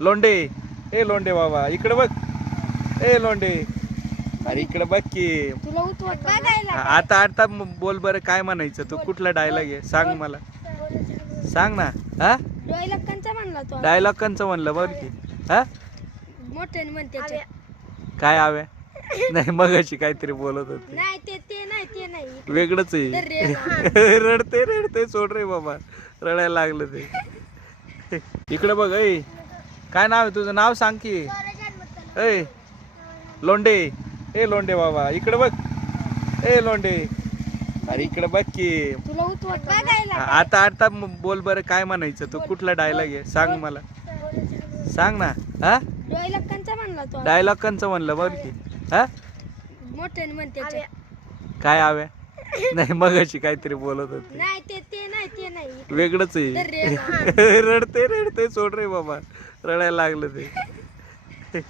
लोंडे. ए लोंडे बाबा इकडे बघ. ए लोंडे अरे इकडे बघ की. तुला उतवत बघायला आता आता बोल बरं काय म्हणायचं तू कुठला डायलॉग आहे सांग मला सांग ना. हा डायलॉग कंचा म्हणला तो डायलॉग कंचं म्हणलं बरं की. हा मोठ्याने म्हणते ते. काय हव्या नाही मगाशी काहीतरी बोलत होते नाही ते नाही ते नाही वेगळंच तर रे आहे. रडते रडते सोड रे बाबा रडायला लागलं ते. इकडे बघ ऐ काय नाव आहे तुझं नाव सांग की. ऐ लोंडे. ए लोंडे बाबा इकडे बघ. ए लोंडे अरे इकडे बघ की. तुला उतवत बघायला आता आता बोल बरं काय म्हणायचं तू कुठला डायलॉग आहे सांग मला सांग ना. हा डायलॉग कंचा म्हणला तो डायलॉग कंचं म्हणलं बरं की. हा मोठ्याने म्हणते ते. काय हव्या नाही मगाशी काहीतरी बोलत होते नाही ते नाही ते नाही वेगळंच तर रे आहे. रडते रडते सोड रे बाबा रडायला लागलं ते.